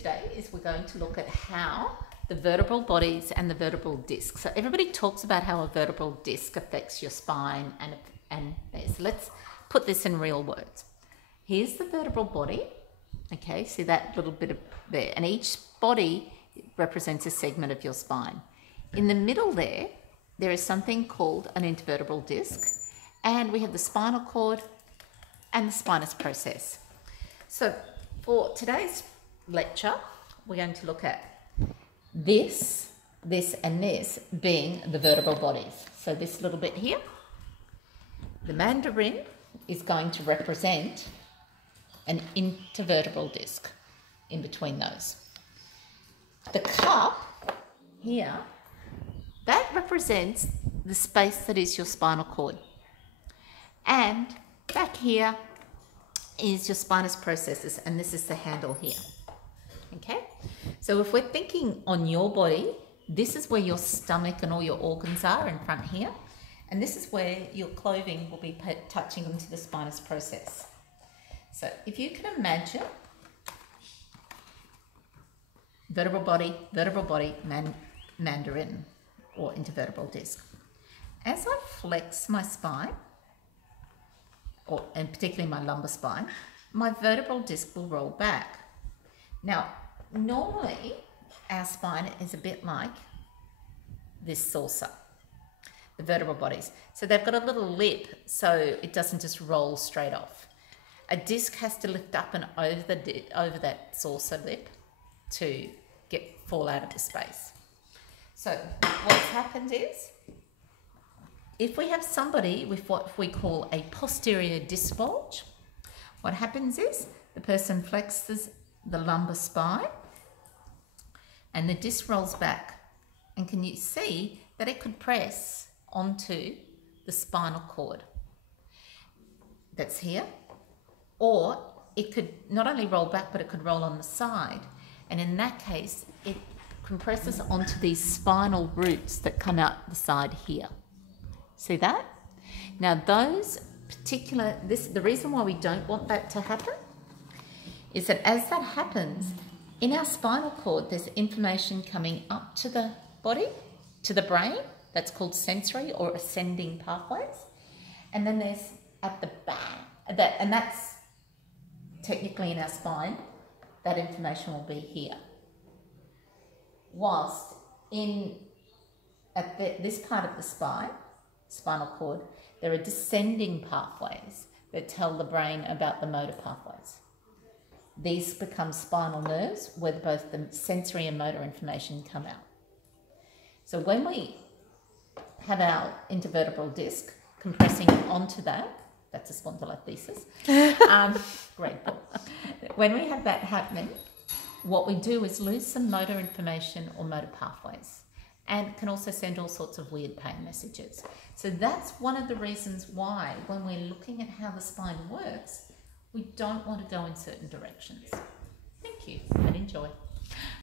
Today is we're going to look at how the vertebral bodies and the vertebral disc. So everybody talks about how a vertebral disc affects your spine and this. Let's put this in real words. Here's the vertebral body. Okay, see that little bit of there, and each body represents a segment of your spine. In the middle there is something called an intervertebral disc, and we have the spinal cord and the spinous process. So for today's lecture, we're going to look at this, and this being the vertebral bodies. So this little bit here, the mandarin is going to represent an intervertebral disc in between those. The cup here, that represents the space that is your spinal cord. And back here is your spinous processes, and this is the handle here. Okay, so if we're thinking on your body, this is where your stomach and all your organs are in front here, and this is where your clothing will be touching into the spinous process. So if you can imagine vertebral body, mandarin or intervertebral disc. As I flex my spine, and particularly my lumbar spine, my vertebral disc will roll back. Now, normally our spine is a bit like this saucer, the vertebral bodies. So they've got a little lip so it doesn't just roll straight off. A disc has to lift up and over that saucer lip to fall out of the space. So what's happened is, if we have somebody with what we call a posterior dislodge, what happens is the person flexes the lumbar spine and the disc rolls back. And can you see that it could press onto the spinal cord that's here? Or it could not only roll back, but it could roll on the side. And in that case, it compresses onto these spinal roots that come out the side here. See that? Now those particular, the reason why we don't want that to happen is that as that happens, in our spinal cord, there's information coming up to the body, to the brain, that's called sensory or ascending pathways. And then there's at the back, and that's technically in our spine, that information will be here. Whilst at this part of the spinal cord, there are descending pathways that tell the brain about the motor pathways. These become spinal nerves where both the sensory and motor information come out. So when we have our intervertebral disc compressing onto that's a spondylolisthesis. Great book. When we have that happening, what we do is lose some motor information or motor pathways, and can also send all sorts of weird pain messages. So that's one of the reasons why, when we're looking at how the spine works, we don't want to go in certain directions. Thank you and enjoy.